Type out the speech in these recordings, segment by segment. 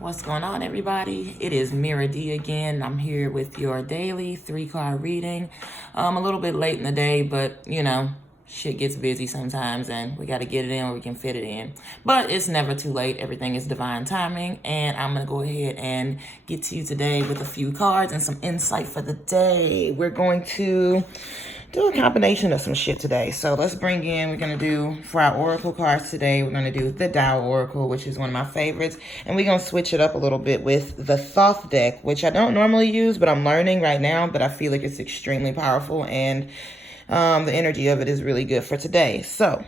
What's going on, everybody? It is Mira D again. I'm here with your daily 3-card reading. A little bit late in the day, but shit gets busy sometimes and we got to get it in where we can fit it in. But it's never too late. Everything is divine timing. And I'm going to go ahead and get to you today with a few cards and some insight for the day. We're going to do a combination of some shit today. So let's bring in, we're going to do, for our oracle cards today, we're going to do the Tao Oracle, which is one of my favorites. And we're going to switch it up a little bit with the Thoth deck, which I don't normally use, but I'm learning right now. But I feel like it's extremely powerful, and the energy of it is really good for today. So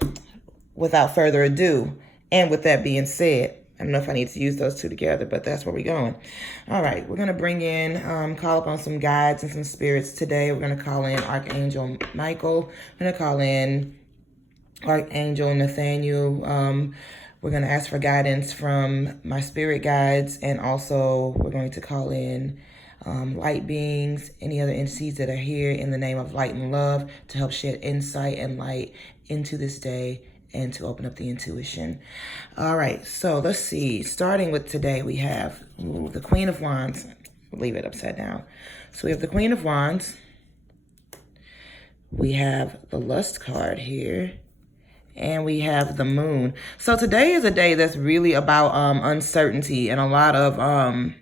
without further ado, and with that being said, I don't know if I need to use those two together, but that's where we're going. All right, we're going to bring in, call upon some guides and some spirits today. We're going to call in Archangel Michael. We're going to call in Archangel Nathaniel. We're going to ask for guidance from my spirit guides, and also we're going to call in light beings, any other entities that are here in the name of light and love to help shed insight and light into this day and to open up the intuition. All right, so let's see. Starting with today, we have the Queen of Wands. We'll leave it upside down. So we have the Queen of Wands. We have the Lust card here. And we have the Moon. So today is a day that's really about uncertainty and a lot of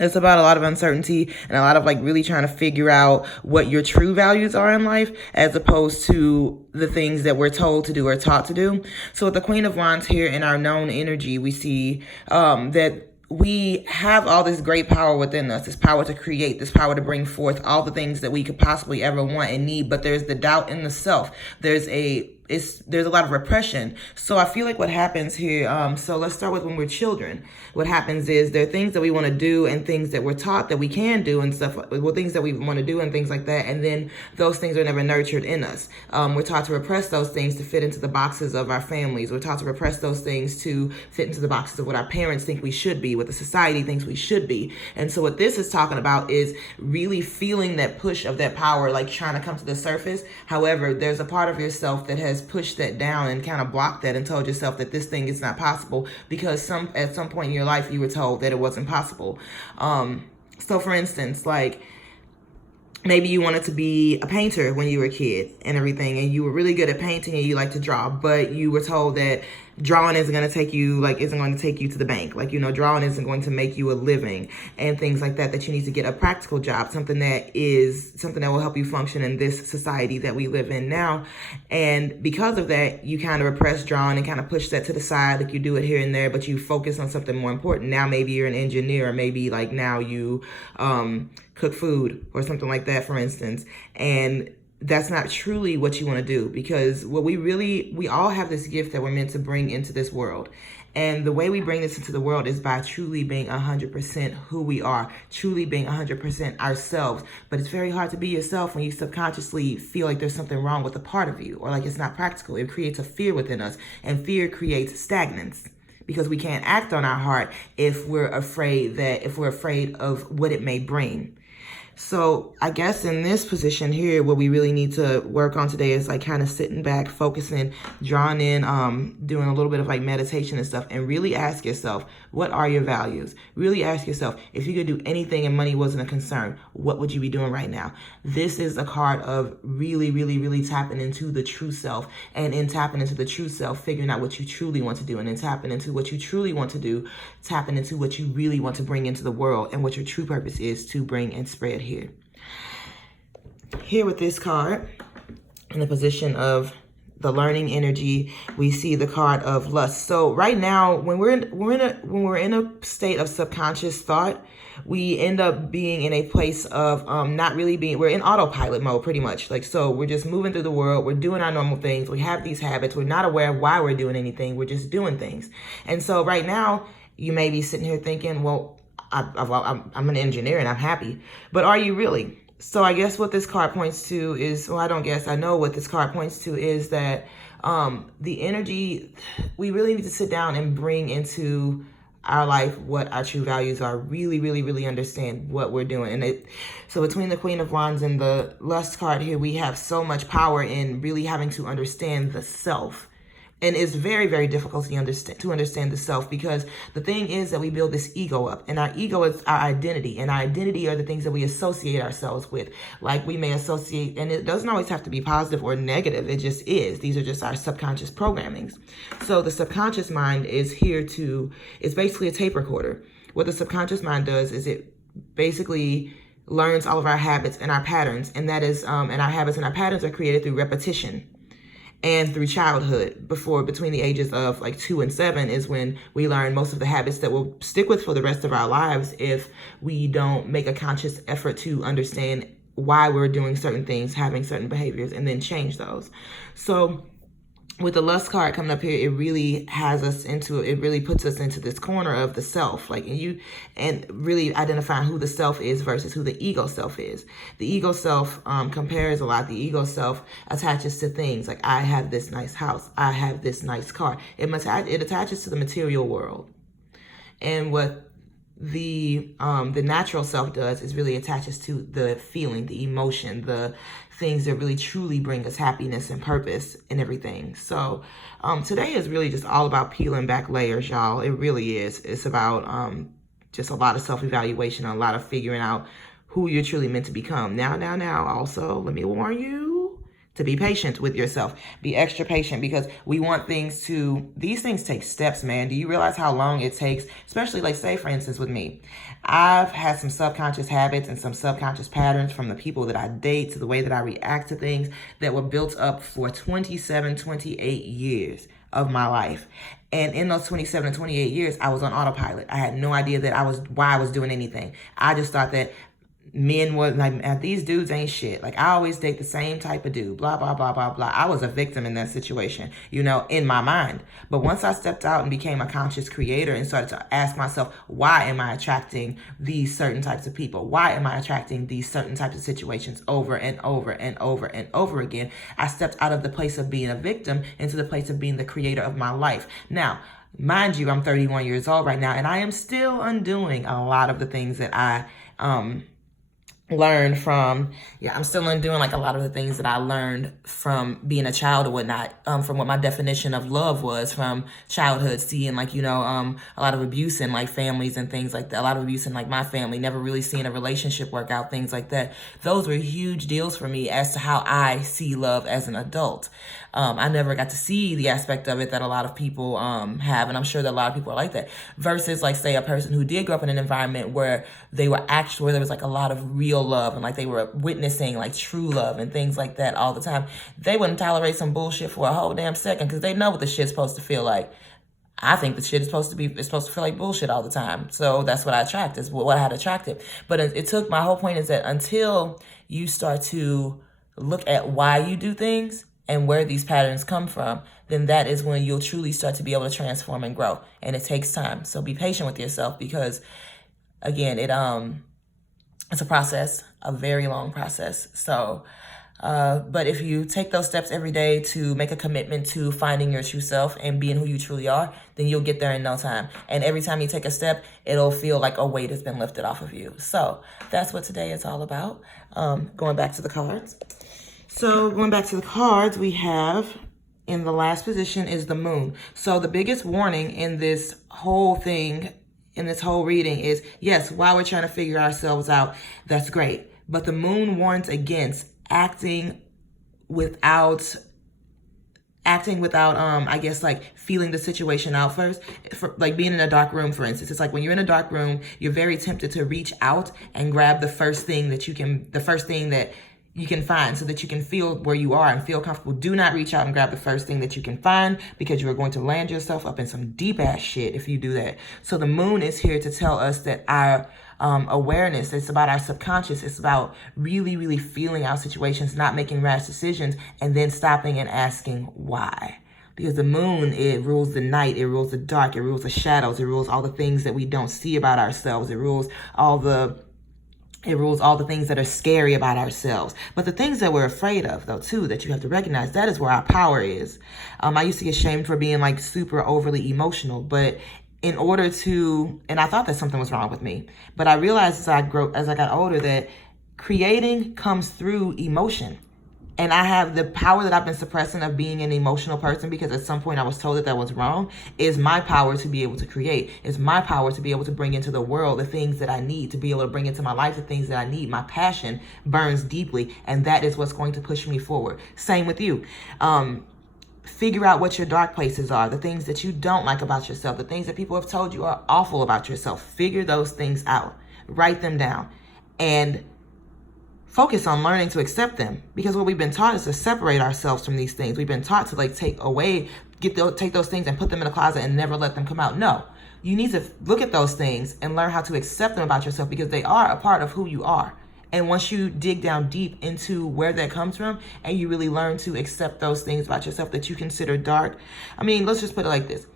it's about a lot of uncertainty and a lot of really trying to figure out what your true values are in life, as opposed to the things that we're told to do or taught to do. So with the Queen of Wands here in our known energy, we see that we have all this great power within us, this power to create, this power to bring forth all the things that we could possibly ever want and need. But there's the doubt in the self. There's a lot of repression. So I feel like what happens here, so let's start with when we're children. What happens is there are things that we want to do and things that we're taught that we can do and stuff, well, things that we want to do and things like that. And then those things are never nurtured in us. We're taught to repress those things to fit into the boxes of our families. We're taught to repress those things to fit into the boxes of what our parents think we should be, what the society thinks we should be. And so what this is talking about is really feeling that push of that power, trying to come to the surface. However, there's a part of yourself that has pushed that down and kind of blocked that and told yourself that this thing is not possible because at some point in your life you were told that it wasn't possible. So for instance, maybe you wanted to be a painter when you were a kid and everything, and you were really good at painting and you like to draw, but you were told that drawing isn't going to take you, isn't going to take you to the bank. Drawing isn't going to make you a living and things like that, that you need to get a practical job, something that will help you function in this society that we live in now. And because of that, you kind of repress drawing and kind of push that to the side. You do it here and there, but you focus on something more important. Now, maybe you're an engineer, or maybe now you, cook food or something like that, for instance. And that's not truly what you want to do, because we all have this gift that we're meant to bring into this world. And the way we bring this into the world is by truly being 100% who we are, truly being 100% ourselves. But it's very hard to be yourself when you subconsciously feel like there's something wrong with a part of you, or it's not practical. It creates a fear within us, and fear creates stagnance, because we can't act on our heart if we're afraid of what it may bring. So I guess in this position here, what we really need to work on today is kind of sitting back, focusing, drawing in, doing a little bit of meditation and stuff, and really ask yourself, what are your values? Really ask yourself, if you could do anything and money wasn't a concern, what would you be doing right now? This is a card of really, really, really tapping into the true self, and in tapping into the true self, figuring out what you truly want to do, and in tapping into what you truly want to do, tapping into what you really want to bring into the world and what your true purpose is to bring and spread here. Here with this card, in the position of the learning energy, we see the card of lust. So right now, when we're in a state of subconscious thought, we end up being in a place of we're in autopilot mode pretty much. So we're just moving through the world. We're doing our normal things. We have these habits. We're not aware of why we're doing anything. We're just doing things. And so right now, you may be sitting here thinking, well, I'm an engineer and I'm happy. But are you really? So I guess what this card points to is, I know what this card points to is that the energy, we really need to sit down and bring into our life what our true values are, really, really, really understand what we're doing. And so between the Queen of Wands and the Lust card here, we have so much power in really having to understand the self And it's very, very difficult to understand the self, because the thing is that we build this ego up, and our ego is our identity, and our identity are the things that we associate ourselves with. Like we may associate, and it doesn't always have to be positive or negative. It just is. These are just our subconscious programmings. So the subconscious mind is it's basically a tape recorder. What the subconscious mind does is it basically learns all of our habits and our patterns, and that is, and our habits and our patterns are created through repetition and through childhood. Between the ages of like 2 and 7 is when we learn most of the habits that we'll stick with for the rest of our lives if we don't make a conscious effort to understand why we're doing certain things, having certain behaviors, and then change those. So with the lust card coming up here, it really puts us into this corner of the self, and really identifying who the self is versus who the ego self is. The ego self compares a lot. The ego self attaches to things like, I have this nice house, I have this nice car. It attaches to the material world. And what the natural self does is really attaches to the feeling, the emotion, the things that really truly bring us happiness and purpose and everything. So today is really just all about peeling back layers, y'all. It really is. It's about just a lot of self-evaluation, a lot of figuring out who you're truly meant to become. Now, also, let me warn you to be patient with yourself. Be extra patient, because we want these things take steps, man. Do you realize how long it takes? Especially, like, say, for instance, with me. I've had some subconscious habits and some subconscious patterns from the people that I date to the way that I react to things that were built up for 27, 28 years of my life. And in those 27 and 28 years, I was on autopilot. I had no idea why I was doing anything. I just thought that men were like, these dudes ain't shit. Like, I always date the same type of dude, blah, blah, blah, blah, blah. I was a victim in that situation, in my mind. But once I stepped out and became a conscious creator and started to ask myself, why am I attracting these certain types of people? Why am I attracting these certain types of situations over and over and over and over again? I stepped out of the place of being a victim into the place of being the creator of my life. Now, mind you, I'm 31 years old right now, and I am still undoing a lot of the things that I, learned from, I'm still undoing like a lot of the things that I learned from being a child or whatnot, from what my definition of love was from childhood, seeing a lot of abuse in like families and things like that, a lot of abuse in like my family, never really seeing a relationship work out, things like that. Those were huge deals for me as to how I see love as an adult. I never got to see the aspect of it that a lot of people have, and I'm sure that a lot of people are like that, versus like, say, a person who did grow up in an environment where there was like a lot of real love and like they were witnessing like true love and things like that all the time. They wouldn't tolerate some bullshit for a whole damn second, because they know what the shit's supposed to feel like. I think the shit is supposed to feel like bullshit all the time. So that's what I attract, is what I had attracted. But it took, my whole point is that until you start to look at why you do things and where these patterns come from, then that is when you'll truly start to be able to transform and grow. And it takes time. So be patient with yourself, because again, it's a process, a very long process. So, but if you take those steps every day to make a commitment to finding your true self and being who you truly are, then you'll get there in no time. And every time you take a step, it'll feel like a weight has been lifted off of you. So that's what today is all about. Going back to the cards. So going back to the cards, we have in the last position is the moon. So the biggest warning in this whole thing, in this whole reading, is, yes, while we're trying to figure ourselves out, that's great. But the moon warns against acting without I guess, like, feeling the situation out first. Like being in a dark room, for instance. It's like when you're in a dark room, you're very tempted to reach out and grab the first thing that you can find, so that you can feel where you are and feel comfortable. Do not reach out and grab the first thing that you can find, because you are going to land yourself up in some deep ass shit if you do that. So the moon is here to tell us that our awareness, it's about our subconscious. It's about really, really feeling our situations, not making rash decisions, and then stopping and asking why. Because the moon, it rules the night, it rules the dark, it rules the shadows, it rules all the things that we don't see about ourselves. It rules all the things that are scary about ourselves. But the things that we're afraid of, though, too, that you have to recognize, that is where our power is. I used to get shamed for being like super overly emotional, but in order to, and I thought that something was wrong with me, but I realized as I got older that creating comes through emotion. And I have the power that I've been suppressing of being an emotional person, because at some point I was told that was wrong, is my power to be able to create. It's my power to be able to bring into the world the things that I need, to be able to bring into my life the things that I need. My passion burns deeply, and that is what's going to push me forward. Same with you. Figure out what your dark places are, the things that you don't like about yourself, the things that people have told you are awful about yourself. Figure those things out. Write them down. And focus on learning to accept them, because what we've been taught is to separate ourselves from these things. We've been taught to like take those things and put them in a closet and never let them come out. No, you need to look at those things and learn how to accept them about yourself, because they are a part of who you are. And once you dig down deep into where that comes from, and you really learn to accept those things about yourself that you consider dark, I mean, let's just put it like this.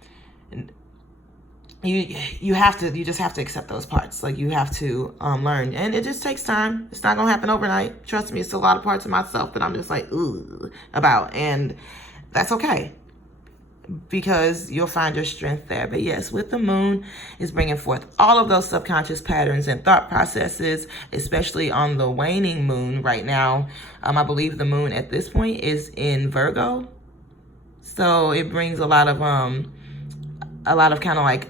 You just have to accept those parts. Like, you have to learn, and it just takes time. It's not gonna happen overnight. Trust me, it's a lot of parts of myself that I'm just like ooh about, and that's okay, because you'll find your strength there. But yes, with the moon is bringing forth all of those subconscious patterns and thought processes, especially on the waning moon right now. I believe the moon at this point is in Virgo, so it brings a lot of kind of like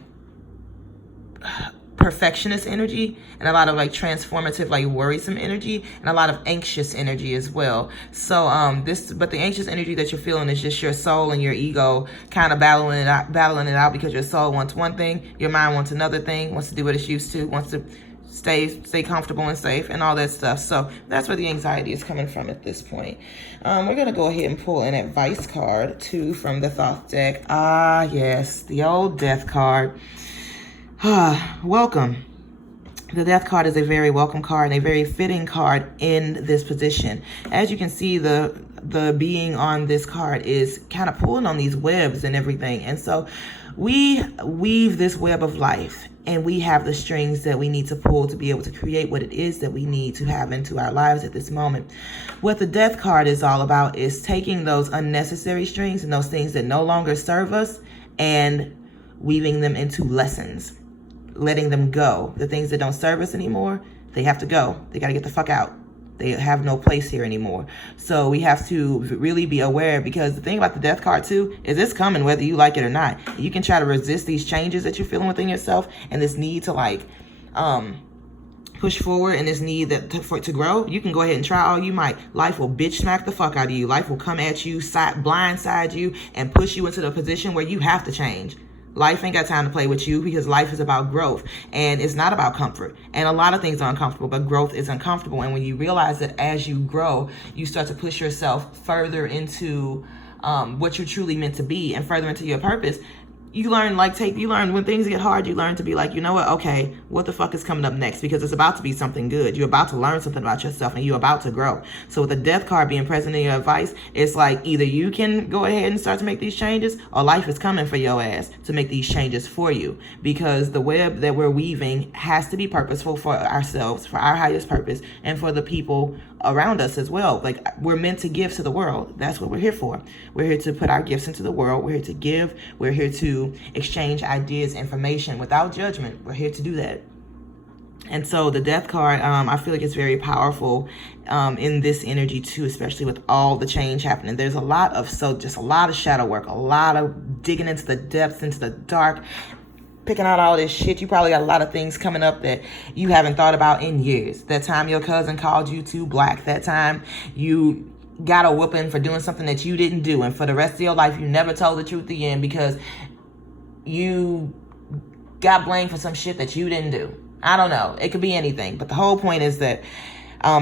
perfectionist energy, and a lot of like transformative, like worrisome energy, and a lot of anxious energy as well. So but the anxious energy that you're feeling is just your soul and your ego kind of battling it out, because your soul wants one thing, your mind wants another thing, wants to do what it's used to, wants to stay comfortable and safe and all that stuff. So that's where the anxiety is coming from at this point. We're gonna go ahead and pull an advice card too from the Thoth deck. Ah yes, the old death card. Welcome. The death card is a very welcome card and a very fitting card in this position. As you can see, the being on this card is kind of pulling on these webs and everything. And so we weave this web of life, and we have the strings that we need to pull to be able to create what it is that we need to have into our lives at this moment. What the death card is all about is taking those unnecessary strings and those things that no longer serve us and weaving them into lessons. Letting them go. The things that don't serve us anymore, they have to go. They got to get the fuck out. They have no place here anymore. So we have to really be aware, because the thing about the death card too is it's coming whether you like it or not. You can try to resist these changes that you're feeling within yourself, and this need to like push forward, and this need for it to grow. You can go ahead and try all you might. Life will bitch smack the fuck out of you. Life will come at you, blindside you, and push you into the position where you have to change. Life ain't got time to play with you, because life is about growth, and it's not about comfort. And a lot of things are uncomfortable, but growth is uncomfortable. And when you realize that as you grow, you start to push yourself further into what you're truly meant to be, and further into your purpose, you learn when things get hard, you learn to be like, you know what, okay, what the fuck is coming up next? Because it's about to be something good. You're about to learn something about yourself, and you're about to grow. So with the death card being present in your advice, it's like either you can go ahead and start to make these changes, or life is coming for your ass to make these changes for you. Because the web that we're weaving has to be purposeful for ourselves, for our highest purpose, and for the people around us as well. Like, we're meant to give to the world. That's what we're here for. We're here to put our gifts into the world. We're here to give. We're here to exchange ideas, information without judgment. We're here to do that. And so the death card, I feel like it's very powerful in this energy too, especially with all the change happening. There's just a lot of shadow work, a lot of digging into the depths, into the dark, picking out all this shit. You probably got a lot of things coming up that you haven't thought about in years. That time your cousin called you too black. That time you got a whooping for doing something that you didn't do. And for the rest of your life, you never told the truth again because you got blamed for some shit that you didn't do. I don't know. It could be anything. But the whole point is that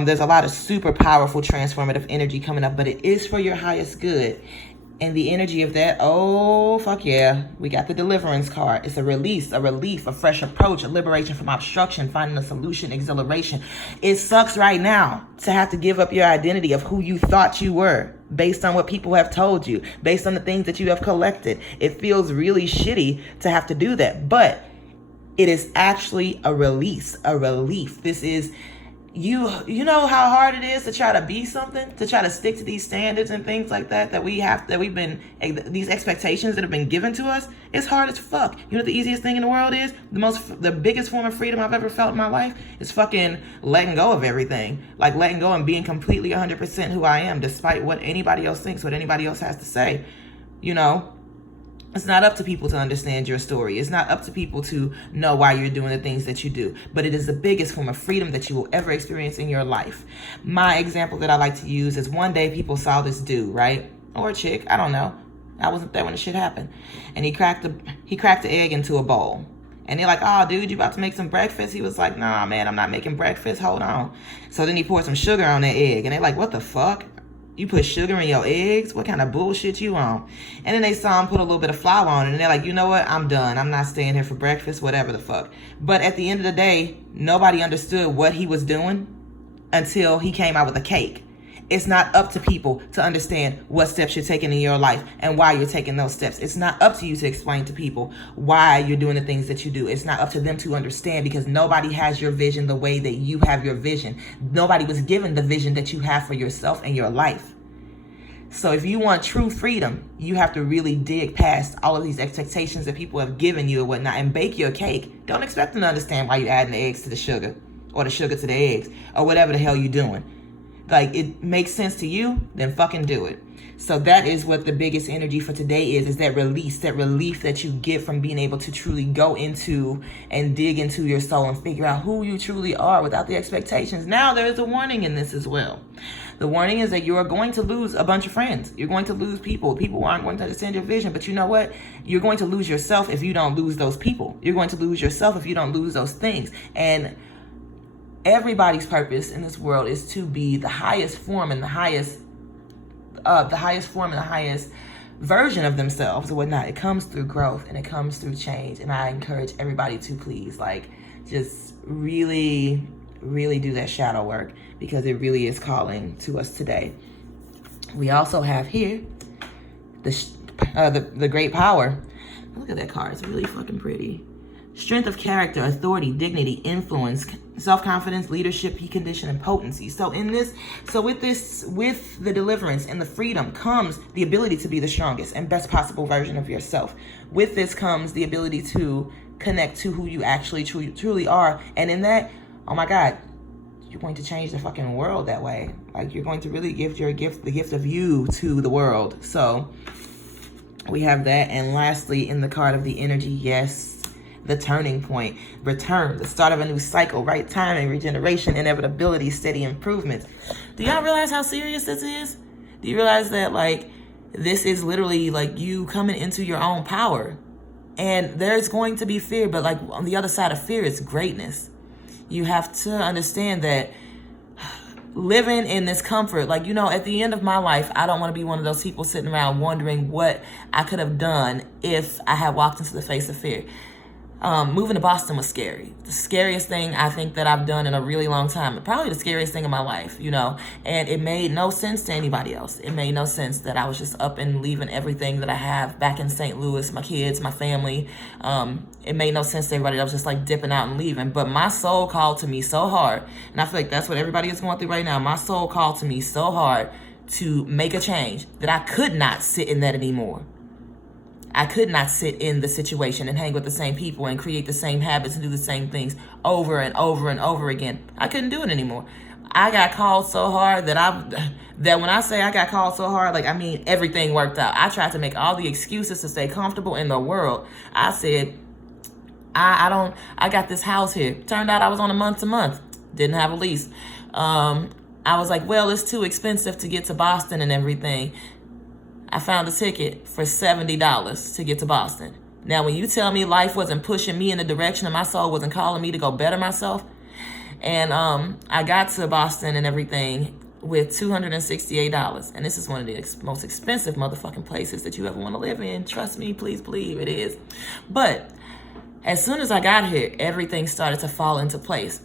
there's a lot of super powerful transformative energy coming up, but it is for your highest good. And the energy of that, oh, fuck yeah. We got the deliverance card. It's a release, a relief, a fresh approach, a liberation from obstruction, finding a solution, exhilaration. It sucks right now to have to give up your identity of who you thought you were based on what people have told you, based on the things that you have collected. It feels really shitty to have to do that, but it is actually a release, a relief. This is you know how hard it is to try to be something, to try to stick to these standards and things like that we've been, these expectations that have been given to us. It's hard as fuck. You know what the easiest thing in the world is? The biggest form of freedom I've ever felt in my life is fucking letting go of everything. Like letting go and being completely 100% who I am, despite what anybody else thinks, what anybody else has to say. You know, it's not up to people to understand your story. It's not up to people to know why you're doing the things that you do. But it is the biggest form of freedom that you will ever experience in your life. My example that I like to use is one day people saw this dude, right? Or a chick, I don't know. I wasn't there when the shit happened. And he cracked the egg into a bowl. And they're like, oh, dude, you about to make some breakfast? He was like, nah, man, I'm not making breakfast. Hold on. So then he poured some sugar on that egg. And they're like, what the fuck? You put sugar in your eggs? What kind of bullshit you on? And then they saw him put a little bit of flour on it. And they're like, you know what? I'm done. I'm not staying here for breakfast, whatever the fuck. But at the end of the day, nobody understood what he was doing until he came out with a cake. It's not up to people to understand what steps you're taking in your life and why you're taking those steps. It's not up to you to explain to people why you're doing the things that you do. It's not up to them to understand, because nobody has your vision the way that you have your vision. Nobody was given the vision that you have for yourself and your life. So if you want true freedom, you have to really dig past all of these expectations that people have given you and whatnot and bake your cake. Don't expect them to understand why you're adding the eggs to the sugar, or the sugar to the eggs, or whatever the hell you're doing. Like, it makes sense to you, then fucking do it. So that is what the biggest energy for today is that release, that relief that you get from being able to truly go into and dig into your soul and figure out who you truly are without the expectations. Now, there is a warning in this as well. The warning is that you are going to lose a bunch of friends. You're going to lose people. People aren't going to understand your vision. But you know what? You're going to lose yourself if you don't lose those people. You're going to lose yourself if you don't lose those things. And everybody's purpose in this world is to be the highest form and the highest version of themselves and whatnot. It comes through growth and it comes through change. And I encourage everybody to please, like, just really, really do that shadow work, because it really is calling to us today. We also have here the great power. Look at that card. It's really fucking pretty. Strength of character, authority, dignity, influence, self-confidence, leadership, precondition, and potency. So with the deliverance and the freedom comes the ability to be the strongest and best possible version of yourself. With this comes the ability to connect to who you actually truly are. And in that, oh my God, you're going to change the fucking world that way. Like, you're going to really give the gift of you to the world. So we have that. And lastly, in the card of the energy, yes, the turning point, return, the start of a new cycle, right timing, regeneration, inevitability, steady improvements. Do y'all realize how serious this is? Do you realize that, like, this is literally like you coming into your own power? And there's going to be fear, but like on the other side of fear is greatness. You have to understand that living in this comfort, like, you know, at the end of my life, I don't want to be one of those people sitting around wondering what I could have done if I had walked into the face of fear. Moving to Boston was scary. The scariest thing I think that I've done in a really long time. Probably the scariest thing in my life, you know. And it made no sense to anybody else. It made no sense that I was just up and leaving everything that I have back in St. Louis, my kids, my family. It made no sense to everybody. I was just like dipping out and leaving. But my soul called to me so hard. And I feel like that's what everybody is going through right now. My soul called to me so hard to make a change that I could not sit in that anymore. I could not sit in the situation and hang with the same people and create the same habits and do the same things over and over and over again. I couldn't do it anymore. I got called so hard that when I say I got called so hard, like, I mean, everything worked out. I tried to make all the excuses to stay comfortable in the world. I said, I got this house here. Turned out I was on a month to month. Didn't have a lease. I was like, well, it's too expensive to get to Boston and everything. I found a ticket for $70 to get to Boston. Now, when you tell me life wasn't pushing me in the direction and my soul wasn't calling me to go better myself, and I got to Boston and everything with $268. And this is one of the most expensive motherfucking places that you ever want to live in. Trust me, please believe it is. But as soon as I got here, everything started to fall into place.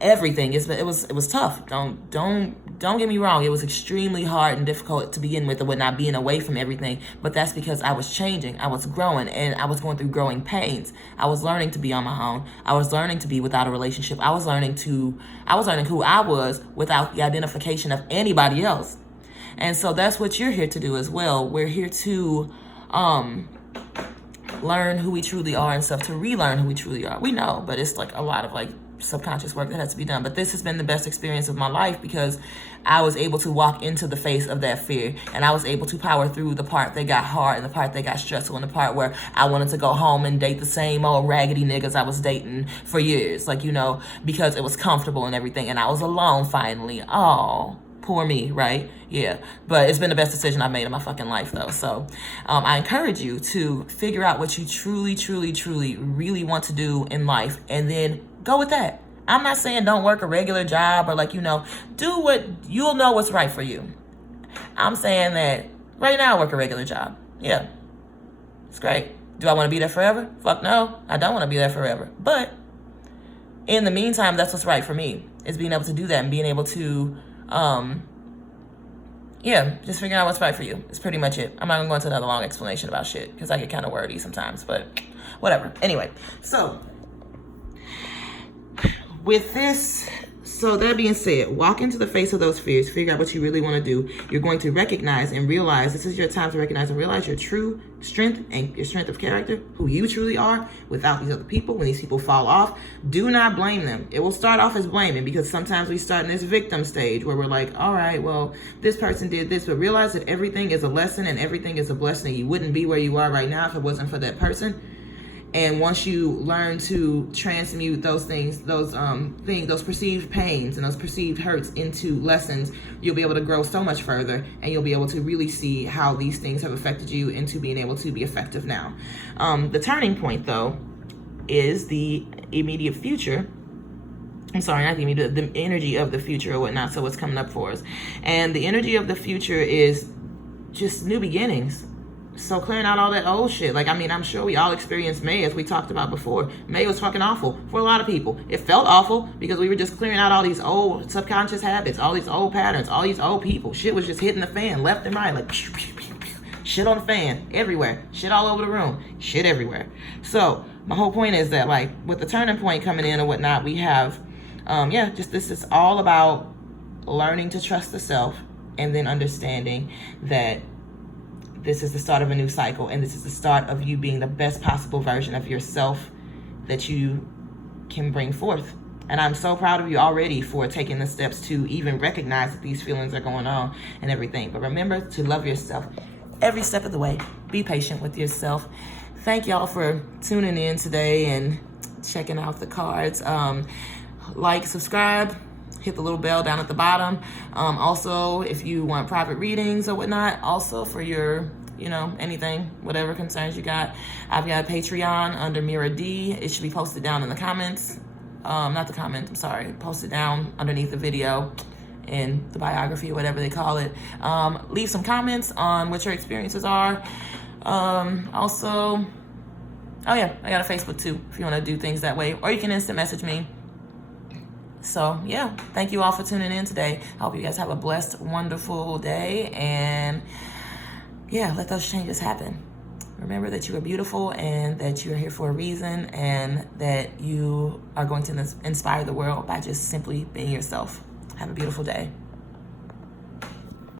Everything. It was tough. Don't Don't get me wrong, it was extremely hard and difficult to begin with, and whatnot, being away from everything. But that's because I was changing, I was growing, and I was going through growing pains. I was learning to be on my own. I was learning to be without a relationship. I was learning who I was without the identification of anybody else. And so that's what you're here to do as well. We're here to learn who we truly are and stuff, to relearn who we truly are. We know, but it's like a lot of like subconscious work that has to be done. But this has been the best experience of my life, because I was able to walk into the face of that fear, and I was able to power through the part that got hard and the part that got stressful and the part where I wanted to go home and date the same old raggedy niggas I was dating for years, like, you know, because it was comfortable and everything, and I was alone finally. Oh, poor me, right? Yeah, but it's been the best decision I've made in my fucking life, though. So I encourage you to figure out what you truly, truly, truly, really want to do in life, and then go with that. I'm not saying don't work a regular job, or like, you know, do what you'll know what's right for you. I'm saying that right now I work a regular job. Yeah, it's great. Do I want to be there forever? Fuck no, I don't want to be there forever. But in the meantime, that's what's right for me, is being able to do that and being able to, just figuring out what's right for you. It's pretty much it. I'm not going to go into another long explanation about shit, because I get kind of wordy sometimes, but whatever. Anyway, so with this, so that being said, walk into the face of those fears, figure out what you really want to do. You're going to recognize and realize, this is your time to recognize and realize your true strength and your strength of character, who you truly are, without these other people. When these people fall off, do not blame them. It will start off as blaming, because sometimes we start in this victim stage where we're like, all right, well, this person did this, but realize that everything is a lesson and everything is a blessing. You wouldn't be where you are right now if it wasn't for that person. And once you learn to transmute those things, those perceived pains and those perceived hurts into lessons, you'll be able to grow so much further, and you'll be able to really see how these things have affected you into being able to be effective now. The turning point, though, is the immediate future. I'm sorry, not the immediate, the energy of the future or whatnot. So what's coming up for us. And the energy of the future is just new beginnings. So clearing out all that old shit. Like, I mean, I'm sure we all experienced May, as we talked about before. May was fucking awful for a lot of people. It felt awful because we were just clearing out all these old subconscious habits, all these old patterns, all these old people. Shit was just hitting the fan left and right, like pew, pew, pew, pew. Shit on the fan everywhere. Shit all over the room. Shit everywhere. So my whole point is that, like, with the turning point coming in and whatnot, we have, just this is all about learning to trust the self, and then understanding that this is the start of a new cycle, and this is the start of you being the best possible version of yourself that you can bring forth. And I'm so proud of you already for taking the steps to even recognize that these feelings are going on and everything. But remember to love yourself every step of the way. Be patient with yourself. Thank y'all for tuning in today and checking out the cards. Like, subscribe, hit the little bell down at the bottom. Also, if you want private readings or whatnot, also for your, anything, whatever concerns you got, I've got Patreon under Mira D. It should be posted down in the comments. Posted down underneath the video in the biography or whatever they call it. Leave some comments on what your experiences are. Also, I got a Facebook too, if you want to do things that way, or you can instant message me. So, thank you all for tuning in today. I hope you guys have a blessed, wonderful day, and let those changes happen. Remember that you are beautiful, and that you are here for a reason, and that you are going to inspire the world by just simply being yourself. Have a beautiful day.